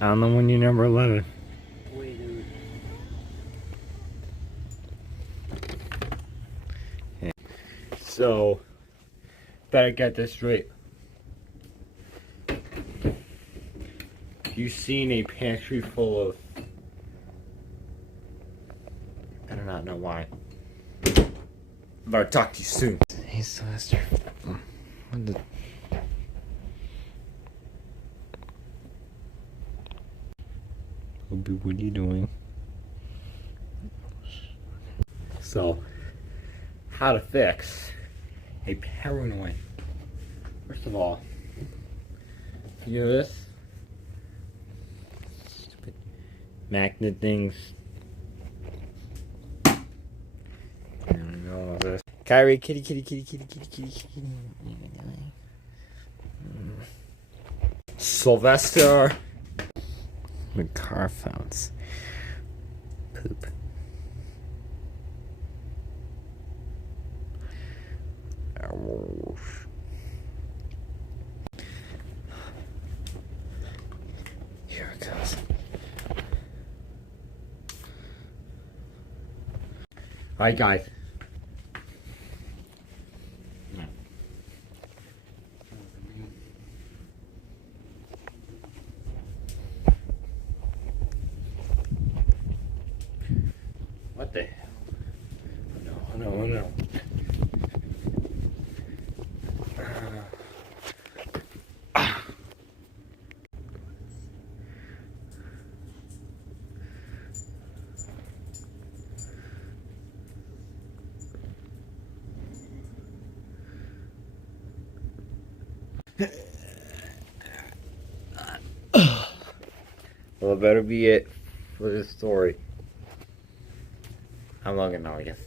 On the one you number 11. Wait, dude. So, better get this straight. You seen a pantry full of... I do not know why. I'm about to talk to you soon. Hey, Sylvester. What the... Obi, what are you doing? So, how to fix a paranoid. First of all, you know this? Stupid magnet things. I don't know this. Kyrie, kitty. Sylvester. The car founts. Poop. Here it goes. Alright, guys. What the hell? Oh no. Well, it better be it for this story. I'm Logan now, I guess.